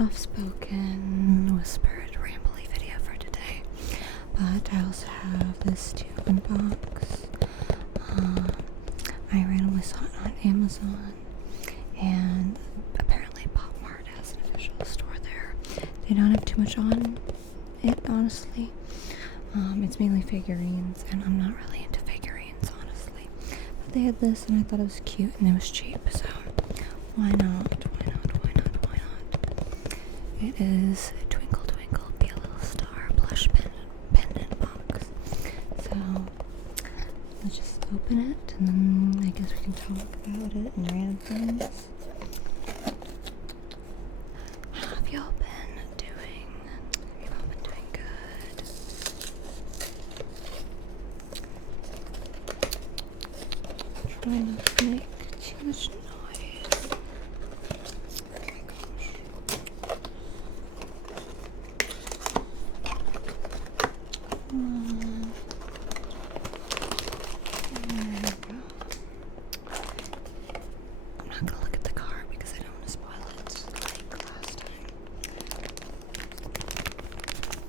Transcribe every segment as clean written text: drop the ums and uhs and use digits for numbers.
soft-spoken, whispered, rambly video for today. But I also have this to unbox. I randomly saw it on Amazon, and apparently PopMart has an official store there. They don't have too much on it, honestly. It's mainly figurines, and I'm not really into figurines, honestly. But they had this, and I thought it was cute, and it was cheap, so why not? It is a Twinkle Twinkle Be a Little Star plush pendant box. So let's just open it, and then I guess we can talk about it and random things. How have y'all been doing? You've all been doing good. Try not to make too much noise.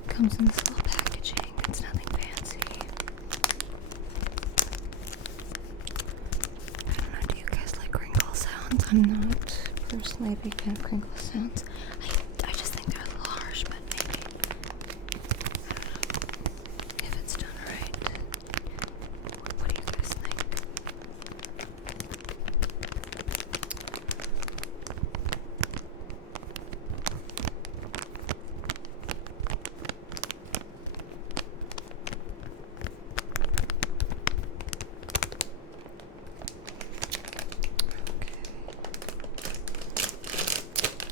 Comes in this little packaging. It's nothing fancy. I don't know, do you guys like crinkle sounds? I'm not personally a big fan of crinkle sounds. I just think they're a little harsh, but maybe. I don't know if it's done right. What do you guys think?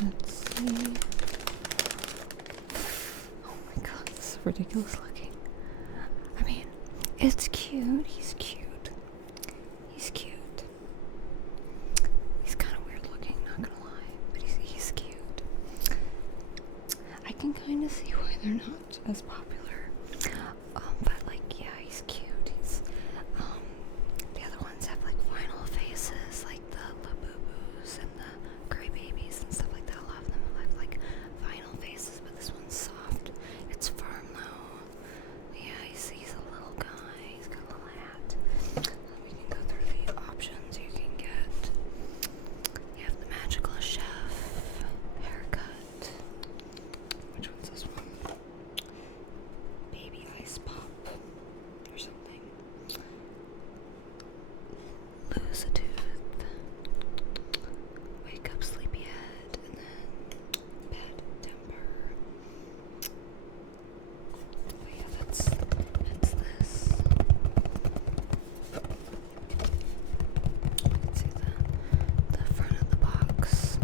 Let's see. Oh my god, this is ridiculous looking. I mean, it's cute. He's cute. He's cute. He's kind of weird looking, not gonna lie, but he's cute. I can kind of see why they're not as popular. But like, yeah, he's cute. He's the other ones have like vinyl faces, like the Labubus and the Cry Babies and stuff like that. A lot of them have like vinyl faces, but this one's soft. It's firm though. Yeah, he's a little guy. He's got a little hat. We can go through the options you can get. You have the Magical Chef haircut. Which one's this one? Baby Ice Pop or something. Lose a tooth. Wake up sleepyhead, and then bed temper. Oh yeah, that's this. Let's see the front of the box.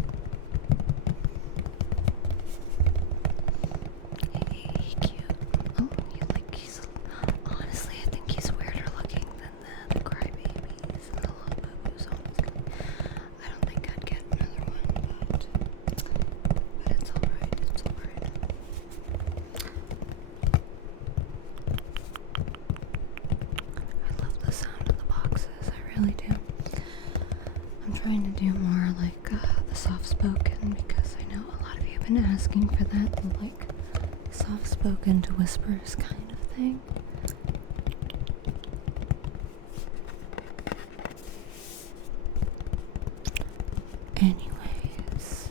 He cute. Oh, he's honestly, I think he's weirder looking than the Crybabies and the little boo-boos. Honestly, I don't think I'd get another one, but it's alright. It's alright. I love the sound of the boxes. I really do. I'm trying to do more like the soft-spoken, because I know a lot of you have been asking for that, the like soft-spoken to whispers kind of thing. Anyways,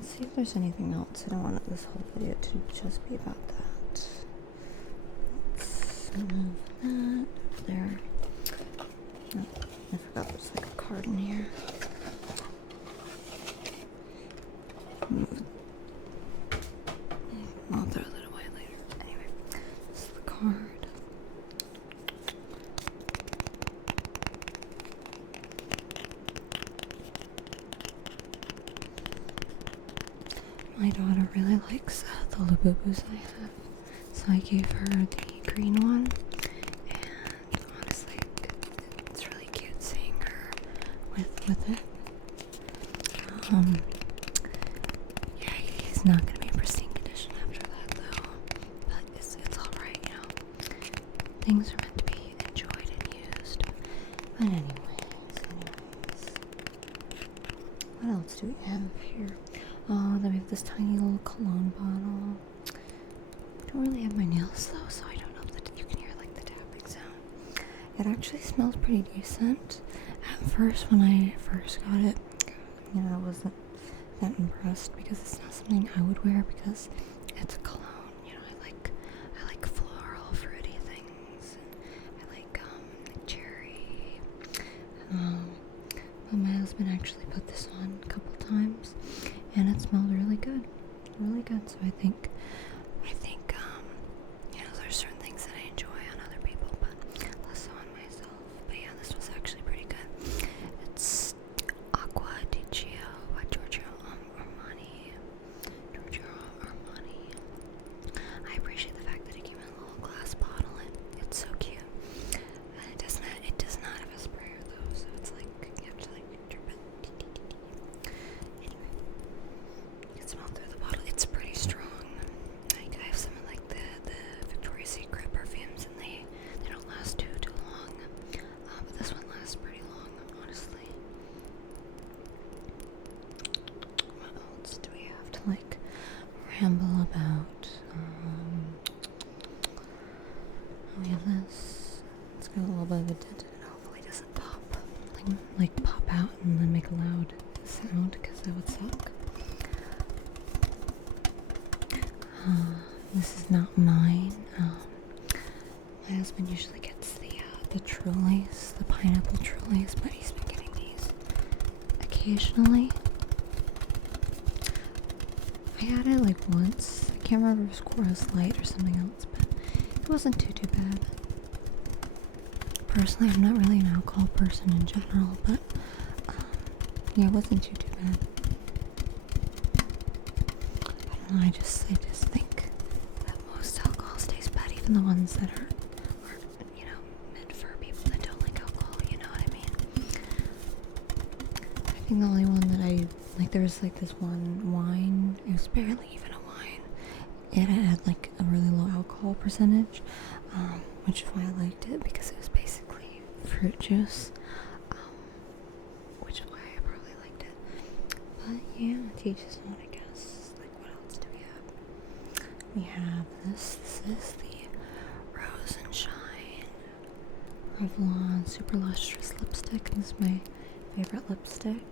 let's see if there's anything else. I don't want this whole video to just be about that. Let's move that over there. Oh, I forgot there's like a card in here. I'll throw that away later. Anyway, this is the card. My daughter really likes the Labubus I have, so I gave her the green one, and honestly, it's really cute seeing her with it. Yeah, he's not gonna be in pristine condition after that though, but it's alright, you know. Things are meant to be enjoyed and used. But anyways. do we have here? Oh, then we have this tiny little cologne bottle. Don't really have my nails though, so I don't know if you can hear like the tapping sound. It actually smells pretty decent. At first, when I first got it, I wasn't that impressed because it's not something I would wear because it's a cologne. I like floral, fruity things. And I like cherry. But my husband actually put this on a couple times, and it smelled really good, really good. So I think there's certain things that I enjoy on other people, but less so on myself. But yeah, this was actually pretty good. It's Acqua di Gio by Giorgio Armani. I appreciate the fact that it came in a little glass bottle, and it's so cute. And it does not have a sprayer though, so it's like you have to like drip it. Anyway, you can smell through the bottle. It's pretty strong. Like I have some of like the Victoria's Secret perfumes, and they don't last too long. But this one lasts pretty long, honestly. What else do we have to like ramble about? We have this. It's got a little bit of a dent in it. Hopefully it doesn't pop. Like pop out and then make a loud sound, because that would suck. This is not mine. My husband usually gets the Trulies, the pineapple Trulies, but he's been getting these occasionally. I had it like once. I can't remember if it was Coors Light or something else, but it wasn't too bad. Personally, I'm not really an alcohol person in general, but yeah, it wasn't too bad. I don't know, I just think that most alcohols taste bad, even the ones that are meant for people that don't like alcohol, you know what I mean? I think the only one that I like, there was like this one wine, it was barely even a wine. It had like a really low alcohol percentage, which is why I liked it, because it was basically fruit juice, which is why I probably liked it. But yeah, to each his own, I guess. Like, what else do we have? We have this. This is the Rose and Shine Revlon Super Lustrous Lipstick. This is my favorite lipstick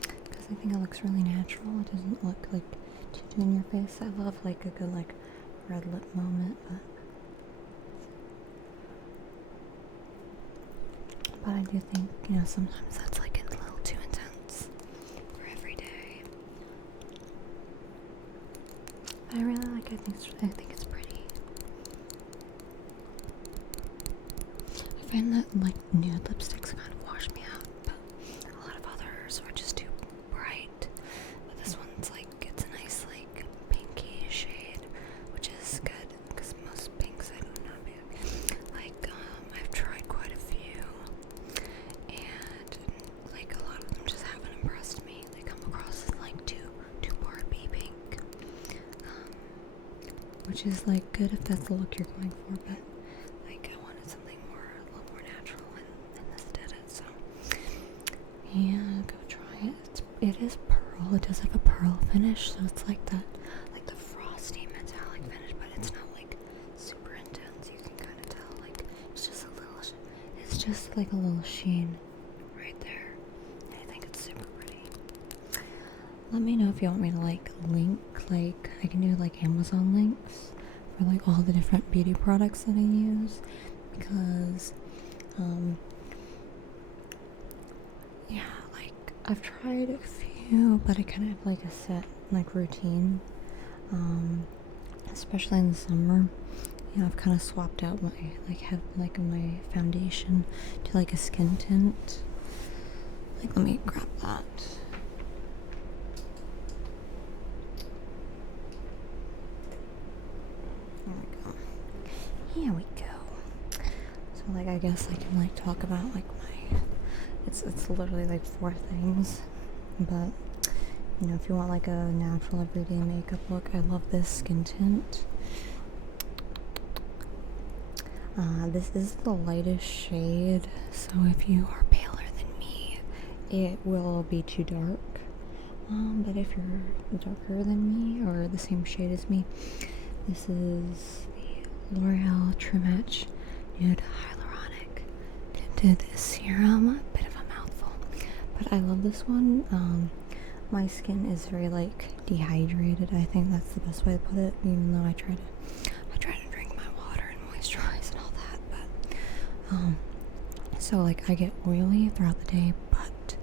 because I think it looks really natural. It doesn't look like too in your face. I love like a good like red lip moment, but I do think, sometimes that's like a little too intense for every day. But I really like it. I think it's pretty. I find that like nude lipsticks kind of wash me out, but a lot of others are just too bright. But this one's like, it's a nice like pinky shade, which is good because most pinks I do not be like. I've tried quite a few, and like a lot of them just haven't impressed me. They come across as like too Barbie pink, which is like good if that's the look you're going for, but like I wanted something a little more natural, and this did it. So yeah, go try it. It is pearl. It does have a pearl finish, so it's like that, like the frosty metallic finish, but it's not like super intense. You can kind of tell, like it's just like a little sheen right there. I think it's super pretty. Let me know if you want me to like link, like I can do like Amazon links for like all the different beauty products that I use, because yeah, like I've tried a few, but I kind of have like a set like routine, especially in the summer. I've kind of swapped out my my foundation to like a skin tint. Like, let me grab that. Here we go. So like, I guess I can like talk about like it's literally like 4 things, but if you want like a natural everyday makeup look, I love this skin tint. This is the lightest shade, so if you are paler than me, it will be too dark. But if you're darker than me or the same shade as me, this is the L'Oreal True Match Nude Hyaluronic Tinted Serum. A bit of a mouthful, but I love this one. My skin is very like dehydrated. I think that's the best way to put it. Even though I try to drink my water and moisturize and all that, but so like I get oily throughout the day, but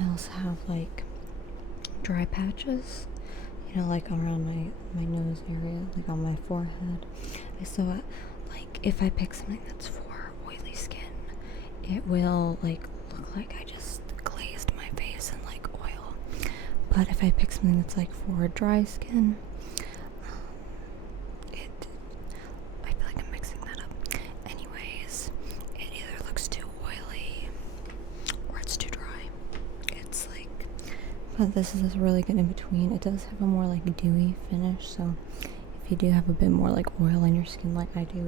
I also have like dry patches, like around my nose area, like on my forehead. So like if I pick something that's for oily skin, it will like look like I just glazed my face in like oil. But if I pick something that's like for dry skin, I feel like I'm mixing that up. Anyways, it either looks too oily or it's too dry. It's like, but this is really good in between. It does have a more like dewy finish, so if you do have a bit more like oil in your skin like I do,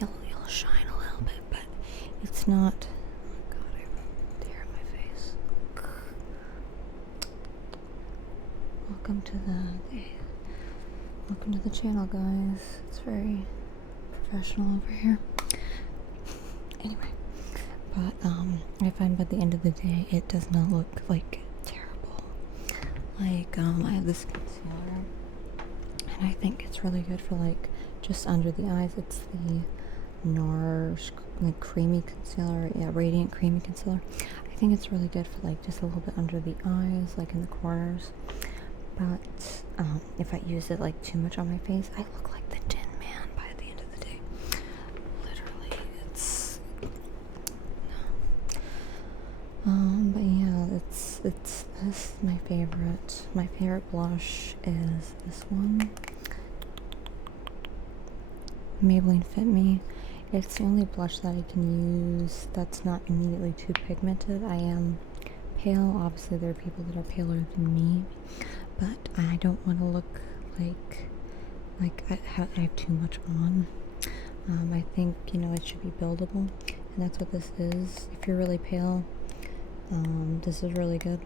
you'll shine a little bit, but it's not. Oh god, I have hair in my face. Welcome to the channel, guys. It's very professional over here. Anyway, but I find by the end of the day, it does not look like terrible. Like I have this concealer, and I think it's really good for like just under the eyes. It's the NARS like creamy concealer, radiant creamy concealer. I think it's really good for like just a little bit under the eyes, like in the corners. But if I use it like too much on my face, I look like the Tin Man by the end of the day. Literally, it's no. But yeah, it's this is my favorite. My favorite blush is this one, Maybelline Fit Me. It's the only blush that I can use that's not immediately too pigmented. I am pale. Obviously, there are people that are paler than me, but I don't want to look like I have too much on. I think it should be buildable, and that's what this is. If you're really pale, this is really good.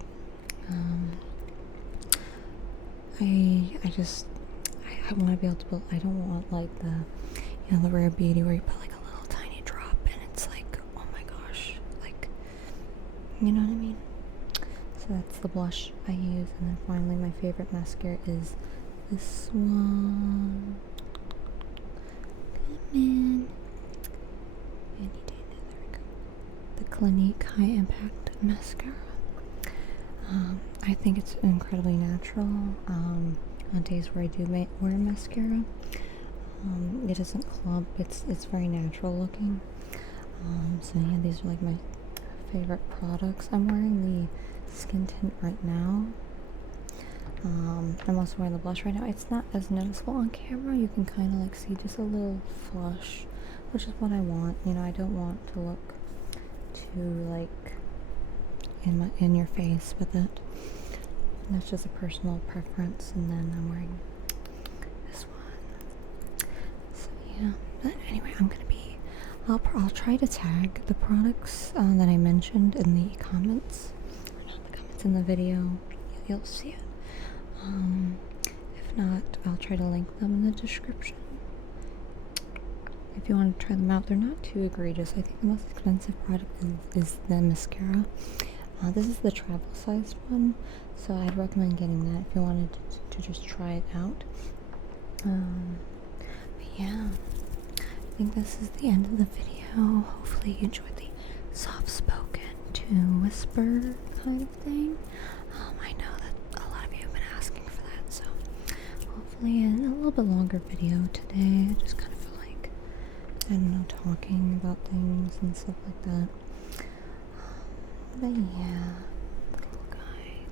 I want to be able to build. I don't want like the Rare Beauty where you put like a little tiny drop and it's like, oh my gosh, like, you know what I mean? So that's the blush I use. And then finally, my favorite mascara is this one. Come in. There we go. The Clinique High Impact Mascara. I think it's incredibly natural. On days where I do wear mascara, it doesn't clump. It's very natural looking. So yeah, these are like my favorite products. I'm wearing the skin tint right now. I'm also wearing the blush right now. It's not as noticeable on camera. You can kind of like see just a little flush, which is what I want. I don't want to look too like in your face with it. And that's just a personal preference. And then I'm wearing this one. So yeah. But anyway, I'll try to tag the products that I mentioned in the comments. Or not the comments, in the video. You'll see it. If not, I'll try to link them in the description. If you want to try them out, they're not too egregious. I think the most expensive product is the mascara. This is the travel sized one, so I'd recommend getting that if you wanted to just try it out. But yeah, I think this is the end of the video. Hopefully you enjoyed the soft-spoken to whisper kind of thing. I know that a lot of you have been asking for that, so hopefully in a little bit longer video today. I just kind of feel like, I don't know, talking about things and stuff like that. But yeah, little guy.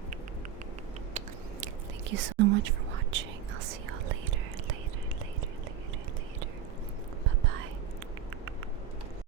Thank you so much for watching.